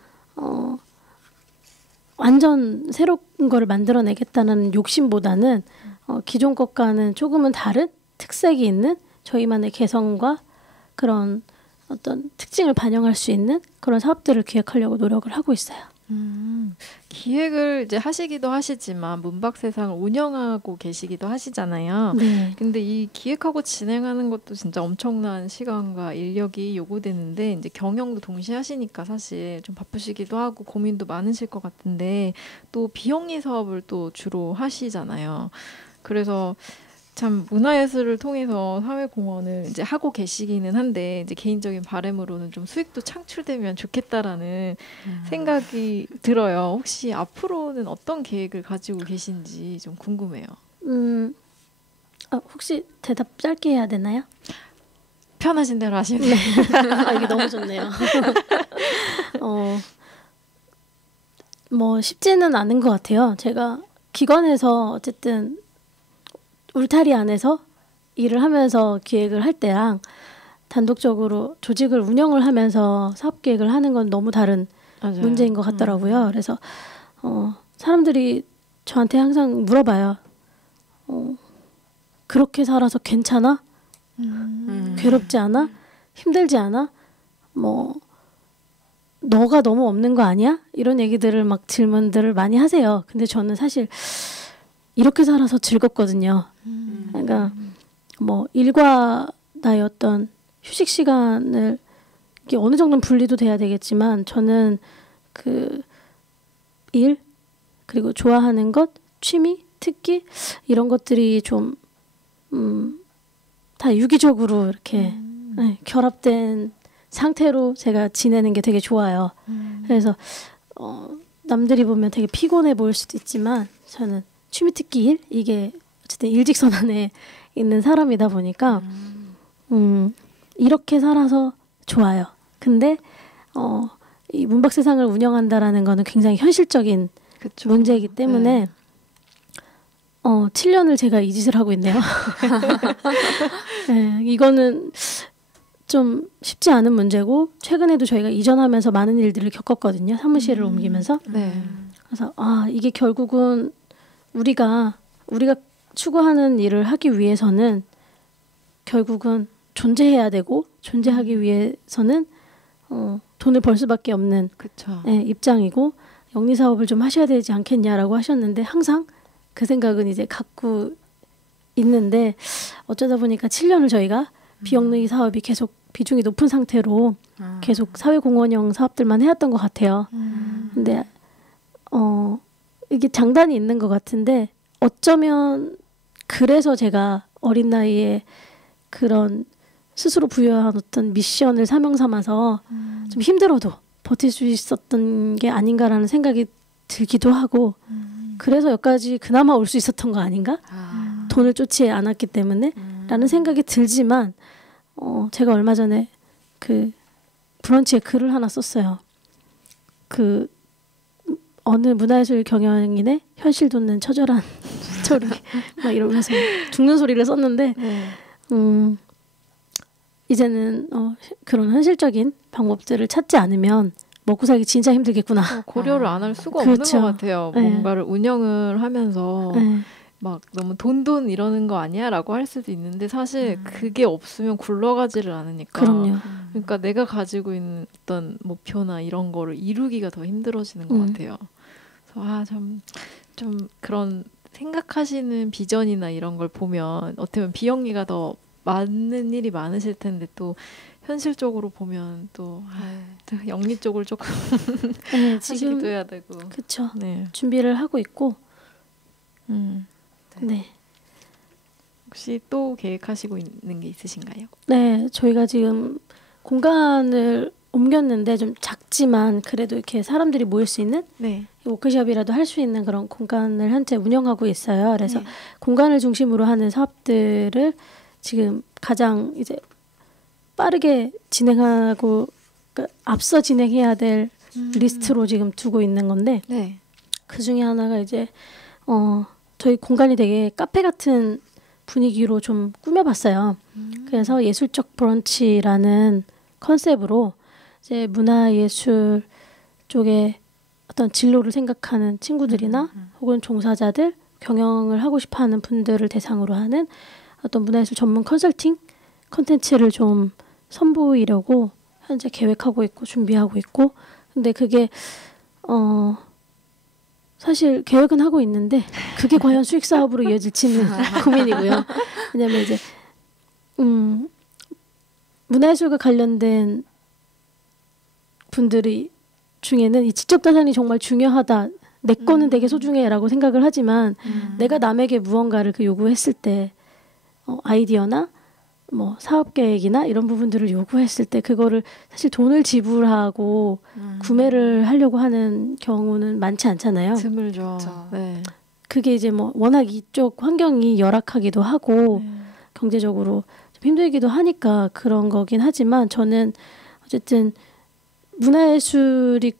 완전 새로운 거를 만들어내겠다는 욕심보다는 기존 것과는 조금은 다른 특색이 있는 저희만의 개성과 그런 어떤 특징을 반영할 수 있는 그런 사업들을 기획하려고 노력을 하고 있어요. 기획을 이제 하시기도 하시지만 문박세상을 운영하고 계시기도 하시잖아요. 네. 근데 이 기획하고 진행하는 것도 진짜 엄청난 시간과 인력이 요구되는데 이제 경영도 동시에 하시니까 사실 좀 바쁘시기도 하고 고민도 많으실 것 같은데 또 비영리 사업을 또 주로 하시잖아요. 그래서 참 문화예술을 통해서 사회공헌을 이제 하고 계시기는 한데 이제 개인적인 바람으로는 좀 수익도 창출되면 좋겠다라는 생각이 들어요. 혹시 앞으로는 어떤 계획을 가지고 계신지 좀 궁금해요. 혹시 대답 짧게 해야 되나요? 편하신 대로 하시면 네. 이게 너무 좋네요. 뭐 쉽지는 않은 것 같아요. 제가 기관에서 어쨌든 울타리 안에서 일을 하면서 기획을 할 때랑 단독적으로 조직을 운영을 하면서 사업 기획을 하는 건 너무 다른 맞아요. 문제인 것 같더라고요. 그래서 사람들이 저한테 항상 물어봐요. 그렇게 살아서 괜찮아? 괴롭지 않아? 힘들지 않아? 뭐 너가 너무 없는 거 아니야? 이런 얘기들을 막 질문들을 많이 하세요. 근데 저는 사실 이렇게 살아서 즐겁거든요. 그러니까 뭐 일과 나의 어떤 휴식 시간을 이게 어느 정도는 분리도 돼야 되겠지만 저는 그 일 그리고 좋아하는 것, 취미, 특기 이런 것들이 좀 다 유기적으로 이렇게 결합된 상태로 제가 지내는 게 되게 좋아요. 그래서 남들이 보면 되게 피곤해 보일 수도 있지만 저는 취미, 특기, 일 이게 어쨌든 일직선 안에 있는 사람이다 보니까 이렇게 살아서 좋아요. 근데 이 문박세상을 운영한다라는 거는 굉장히 현실적인 그쵸. 문제이기 때문에 7년을 제가 이 짓을 하고 있네요. 네, 이거는 좀 쉽지 않은 문제고 최근에도 저희가 이전하면서 많은 일들을 겪었거든요. 사무실을 옮기면서. 네. 그래서 이게 결국은 우리가 추구하는 일을 하기 위해서는 결국은 존재해야 되고 존재하기 위해서는 돈을 벌 수밖에 없는 그쵸. 입장이고 영리 사업을 좀 하셔야 되지 않겠냐라고 하셨는데 항상 그 생각은 이제 갖고 있는데 어쩌다 보니까 7년을 저희가 비영리 사업이 계속 비중이 높은 상태로 계속 사회공헌형 사업들만 해왔던 것 같아요. 근데 이게 장단이 있는 것 같은데 어쩌면 그래서 제가 어린 나이에 그런 스스로 부여한 어떤 미션을 사명 삼아서 좀 힘들어도 버틸 수 있었던 게 아닌가라는 생각이 들기도 하고 그래서 여기까지 그나마 올 수 있었던 거 아닌가? 돈을 쫓지 않았기 때문에 라는 생각이 들지만 제가 얼마 전에 그 브런치에 글을 하나 썼어요. 그 어느 문화예술 경영인의 현실 돋는 처절한 스토리 막 이러면서 죽는 소리를 썼는데 이제는 그런 현실적인 방법들을 찾지 않으면 먹고 살기 진짜 힘들겠구나. 고려를 안 할 수가 그렇죠. 없는 것 같아요. 네. 뭔가를 운영을 하면서 네. 막 너무 돈 이러는 거 아니야? 라고 할 수도 있는데 사실 그게 없으면 굴러가지를 않으니까. 그럼요. 그러니까 내가 가지고 있는 어떤 목표나 이런 거를 이루기가 더 힘들어지는 것 같아요. 그래서 좀 그런 생각하시는 비전이나 이런 걸 보면 어떻게 보면 비영리가 더 많은 일이 많으실 텐데 또 현실적으로 보면 또 영리 쪽을 조금 네, 하시기도 지금 해야 되고. 그렇죠. 네. 준비를 하고 있고 네. 혹시 또 계획하시고 있는 게 있으신가요? 네, 저희가 지금 공간을 옮겼는데 좀 작지만 그래도 이렇게 사람들이 모일 수 있는 네. 워크숍이라도 할 수 있는 그런 공간을 현재 운영하고 있어요. 그래서 네. 공간을 중심으로 하는 사업들을 지금 가장 이제 빠르게 진행하고 그러니까 앞서 진행해야 될 리스트로 지금 두고 있는 건데 네. 그 중에 하나가 이제 저희 공간이 되게 카페 같은 분위기로 좀 꾸며봤어요. 그래서 예술적 브런치라는 컨셉으로 이제 문화예술 쪽에 어떤 진로를 생각하는 친구들이나 혹은 종사자들, 경영을 하고 싶어하는 분들을 대상으로 하는 어떤 문화예술 전문 컨설팅 콘텐츠를 좀 선보이려고 현재 계획하고 있고 준비하고 있고 근데 그게 사실 계획은 하고 있는데 그게 과연 수익 사업으로 이어질지는 고민이고요. 왜냐면 이제 문화예술과 관련된 분들이 중에는 이 지적자산이 정말 중요하다. 내 거는 되게 소중해라고 생각을 하지만 내가 남에게 무언가를 요구했을 때 아이디어나 뭐 사업 계획이나 이런 부분들을 요구했을 때 그거를 사실 돈을 지불하고 구매를 하려고 하는 경우는 많지 않잖아요. 드물죠. 그렇죠. 네. 그게 이제 뭐 워낙 이쪽 환경이 열악하기도 하고 경제적으로 좀 힘들기도 하니까 그런 거긴 하지만 저는 어쨌든 문화예술이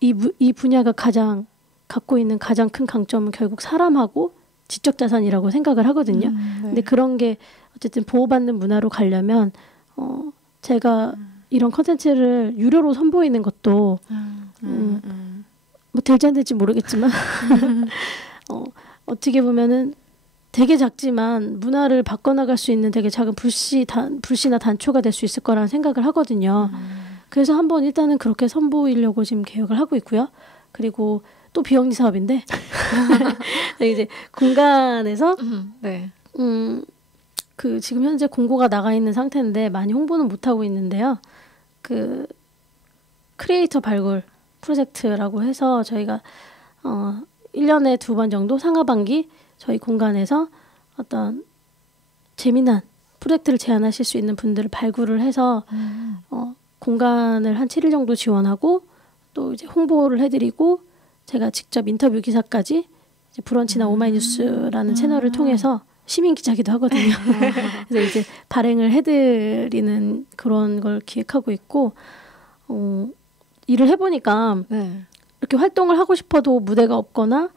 이 분야가 가장 갖고 있는 가장 큰 강점은 결국 사람하고 지적자산이라고 생각을 하거든요. 네. 근데 그런 게 어쨌든 보호받는 문화로 가려면 제가 이런 컨텐츠를 유료로 선보이는 것도 뭐 될지 안 될지 모르겠지만 어떻게 보면은 되게 작지만 문화를 바꿔나갈 수 있는 되게 작은 불씨나 단초가 될 수 있을 거라는 생각을 하거든요. 그래서 한번 일단은 그렇게 선보이려고 지금 계획을 하고 있고요. 그리고 또 비영리 사업인데 이제 공간에서 네. 그 지금 현재 공고가 나가 있는 상태인데 많이 홍보는 못 하고 있는데요. 그 크리에이터 발굴 프로젝트라고 해서 저희가 1년에 2번 정도 상하반기 저희 공간에서 어떤 재미난 프로젝트를 제안하실 수 있는 분들을 발굴을 해서 공간을 한 7일 정도 지원하고 또 이제 홍보를 해드리고 제가 직접 인터뷰 기사까지 이제 브런치나 오마이뉴스라는 채널을 통해서 시민 기자기도 하거든요. 그래서 이제 발행을 해드리는 그런 걸 기획하고 있고 일을 해보니까 네. 이렇게 활동을 하고 싶어도 무대가 없거나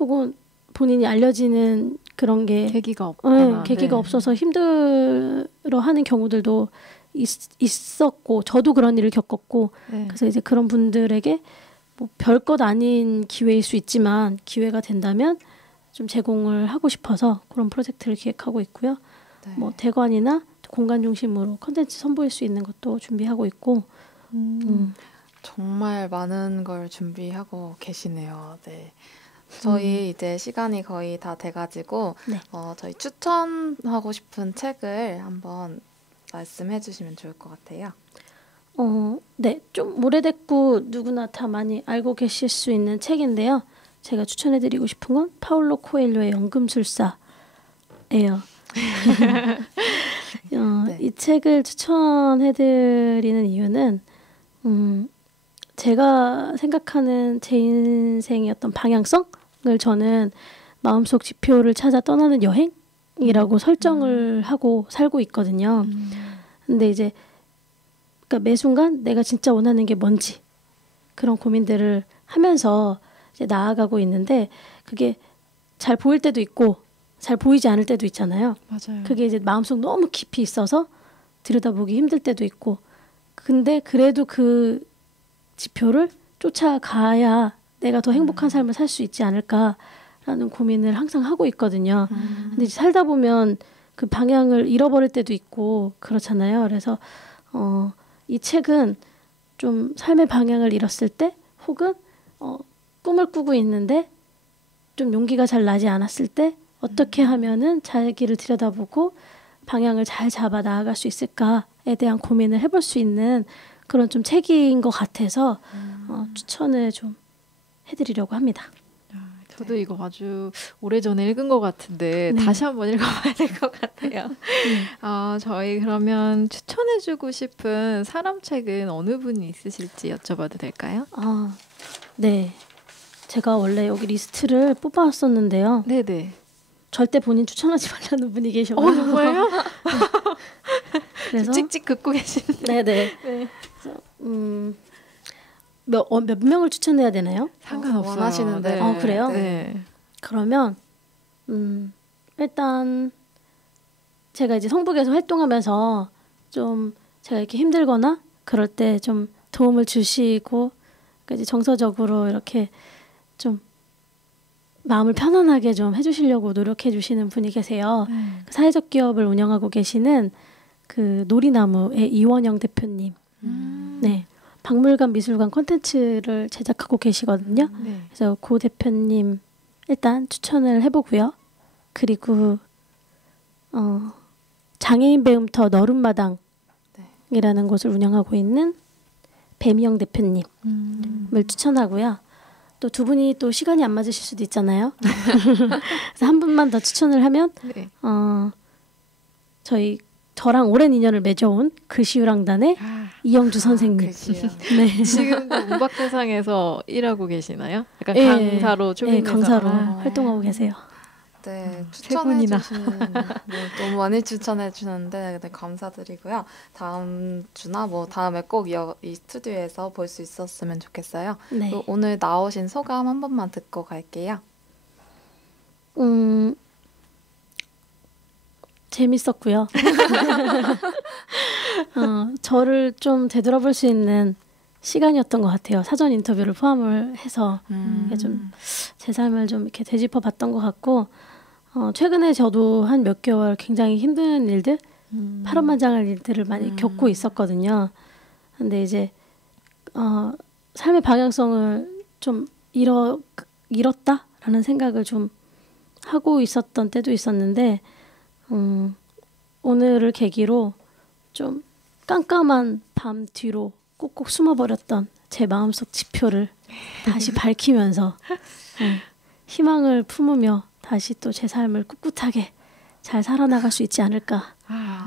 혹은 본인이 알려지는 그런 게 계기가 없거나 계기가 네. 없어서 힘들어하는 경우들도 있었고 저도 그런 일을 겪었고 네. 그래서 이제 그런 분들에게 뭐 별것 아닌 기회일 수 있지만 기회가 된다면 좀 제공을 하고 싶어서 그런 프로젝트를 기획하고 있고요. 네. 뭐 대관이나 공간 중심으로 컨텐츠 선보일 수 있는 것도 준비하고 있고 정말 많은 걸 준비하고 계시네요. 네. 저희 이제 시간이 거의 다 돼가지고 네. 저희 추천하고 싶은 책을 한번 말씀해 주시면 좋을 것 같아요. 네, 좀 오래됐고 누구나 다 많이 알고 계실 수 있는 책인데요. 제가 추천해드리고 싶은 건 파울로 코엘료의 연금술사예요. 네. 이 책을 추천해드리는 이유는 제가 생각하는 제 인생의 어떤 방향성을 저는 마음속 지표를 찾아 떠나는 여행이라고 설정을 하고 살고 있거든요. 근데 이제 그러니까 매 순간 내가 진짜 원하는 게 뭔지 그런 고민들을 하면서 이제 나아가고 있는데 그게 잘 보일 때도 있고 잘 보이지 않을 때도 있잖아요. 맞아요. 그게 이제 마음속 너무 깊이 있어서 들여다보기 힘들 때도 있고 근데 그래도 그 지표를 쫓아가야 내가 더 행복한 삶을 살 수 있지 않을까라는 고민을 항상 하고 있거든요. 근데 이제 살다 보면 그 방향을 잃어버릴 때도 있고 그렇잖아요. 그래서 이 책은 좀 삶의 방향을 잃었을 때 혹은 꿈을 꾸고 있는데 좀 용기가 잘 나지 않았을 때 어떻게 하면은 자기를 들여다보고 방향을 잘 잡아 나아갈 수 있을까에 대한 고민을 해볼 수 있는 그런 좀 책인 것 같아서 추천을 좀 해드리려고 합니다. 저도 이거 아주 오래전에 읽은 것 같은데 네. 다시 한번 읽어봐야 될 것 같아요. 저희 그러면 추천해주고 싶은 사람 책은 어느 분이 있으실지 여쭤봐도 될까요? 네. 제가 원래 여기 리스트를 뽑아왔었는데요. 네네. 절대 본인 추천하지 말라는 분이 계셔가지고. 정말요? 그래서 찍찍 긋고 계시네. 네네. 네. 그래서, 몇 명을 추천해야 되나요? 상관없어요. 원하시는 대로. 네. 그래요? 네. 그러면 일단 제가 이제 성북에서 활동하면서 좀 제가 이렇게 힘들거나 그럴 때 좀 도움을 주시고 그러니까 이제 정서적으로 이렇게 좀 마음을 편안하게 좀 해주시려고 노력해 주시는 분이 계세요. 그 사회적 기업을 운영하고 계시는 그 놀이나무의 이원영 대표님. 네, 박물관 미술관 콘텐츠를 제작하고 계시거든요. 네. 그래서 고 대표님 일단 추천을 해보고요. 그리고 장애인 배움터 너른마당이라는 곳을 운영하고 있는 배미영 대표님을 추천하고요. 또 두 분이 또 시간이 안 맞으실 수도 있잖아요. 그래서 한 분만 더 추천을 하면 네. 저랑 오랜 인연을 맺어온 글씨유랑단의 이영주 선생님. 글씨요. 네. 지금도 문학대상에서 일하고 계시나요? 약간 예, 강사로 네, 출근해서. 강사로 활동하고 계세요. 네, 세 분이나. 너무 많이 추천해 주는데 네, 감사드리고요. 다음 주나 뭐 다음에 꼭 이 스튜디오에서 볼 수 있었으면 좋겠어요. 네. 그리고 오늘 나오신 소감 한 번만 듣고 갈게요. 재밌었고요. 저를 좀 되돌아볼 수 있는 시간이었던 것 같아요. 사전 인터뷰를 포함을 해서 좀 제 삶을 좀 이렇게 되짚어 봤던 것 같고 최근에 저도 한 몇 개월 굉장히 힘든 일들, 파란만장한 일들을 많이 겪고 있었거든요. 근데 이제 삶의 방향성을 좀 잃었다라는 생각을 좀 하고 있었던 때도 있었는데 오늘을 계기로 좀 깜깜한 밤 뒤로 꼭꼭 숨어버렸던 제 마음속 지표를 다시 밝히면서 희망을 품으며 다시 또 제 삶을 꿋꿋하게 잘 살아나갈 수 있지 않을까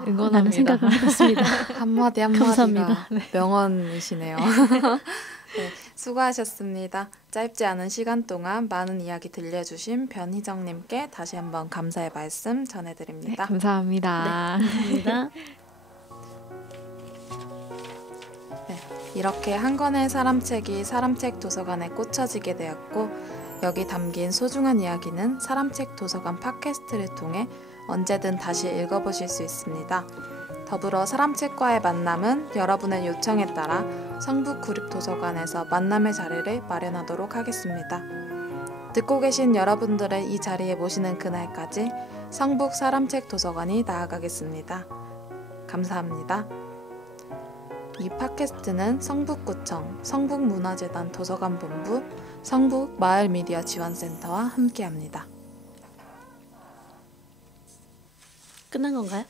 응원합니다. 라는 생각을 해봤습니다. 한마디 한마디가 감사합니다. 명언이시네요. 네, 수고하셨습니다. 짧지 않은 시간 동안 많은 이야기 들려주신 변희정님께 다시 한번 감사의 말씀 네, 전해드립니다. 감사합니다. 감사합니다. 이렇게 한 권의 사람책이 사람책 도서관에 꽂혀지게 되었고 여기 담긴 소중한 이야기는 사람책 도서관 팟캐스트를 통해 언제든 다시 읽어보실 수 있습니다. 더불어 사람책과의 만남은 여러분의 요청에 따라 성북구립도서관에서 만남의 자리를 마련하도록 하겠습니다. 듣고 계신 여러분들을 이 자리에 모시는 그날까지 성북 사람책 도서관이 나아가겠습니다. 감사합니다. 이 팟캐스트는 성북구청, 성북문화재단 도서관본부, 성북마을미디어지원센터와 함께합니다. 끝난 건가요?